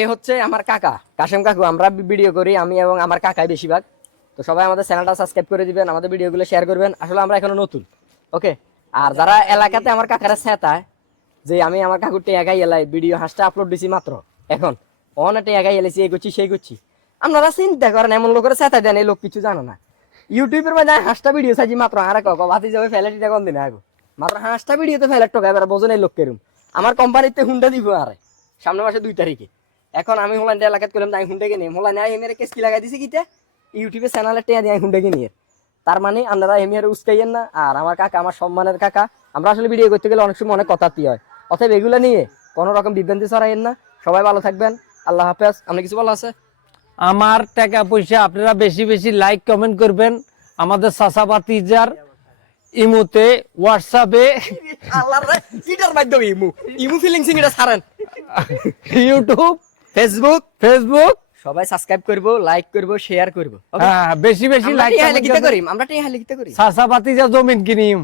এ হচ্ছে আমার কাকা কাশেম কাকু, আমরা ভিডিও করি আমি এবং আমার কাকাই বেশিরভাগ। তো সবাই আমাদের চ্যানেলটা সাবস্ক্রাইব করে দিবেন, আমাদের ভিডিওগুলো শেয়ার করবেন। আসলে আমরা এখনো নতুন, ওকে। আর যারা এলাকাতে আমার কাকারা চেতায় যে আমি আমার কাকুর টেয়াগাই এলাই ভিডিও হাঁসটা আপলোড দিছি মাত্র এখন অনেক টেয়াগাই এলাইছি, এই করছি সেই করছি, আপনারা চিন্তা করেন এমন লোকের চেতাই দেন, এই লোক কিছু জানো না। ইউটিউবের মধ্যে হাঁসটা ভিডিও চাইছি মাত্র, আর বাতি যাবে ফ্যালেটিটা কোন দিনে আগো মাত্র হাঁসটা ভিডিওতে ফ্যালেট টোকা, এবার বোঝেন এই লোক কেরম। আমার কোম্পানিতে হুন্ডা দিব আরে সামনের মাসে 2 তারিখে। এখন আমি হোলান্ডে এলাকাত করলাম তাই হুন্ডা কিনে হোলান্ডে এমের কেস কি লাগাই দিছি কিতে ইউটিউবে চ্যানেলে টেয়া দিয়ে হুন্ডা কিনে। তার মানে আপনারা এমিয়ার উস্কাইয়েন না। আর আমার কাকা আমার সম্মানের কাকা, আমরা আসলে ভিডিও করতে গেলে অনেক সময় অনেক কথাতি হয়, অতএব এগুলো নিয়ে কোনো রকম বিভ্রান্তি ছড়াইয়েন না। সবাই ভালো থাকবেন, আল্লাহ হাফেজ। আপনি কিছু বলা আছে? আমার টাকা পয়সা আপনারা বেশি বেশি লাইক কমেন্ট করবেন আমাদের চাচাবাতিজার ইমুতে, হোয়াটসঅ্যাপে, আল্লাহর ইটার মাধ্যমে ইমু ফিলিংসিং এটা ছাড়েন, ইউটিউব, ফেসবুক সবাই সাবস্ক্রাইব করব, লাইক করব, শেয়ার করব। হ্যাঁ বেশি বেশি লাইক আমরা টিয়া লিখিতে করি চাচাবাতিজা জমিন কিনিম।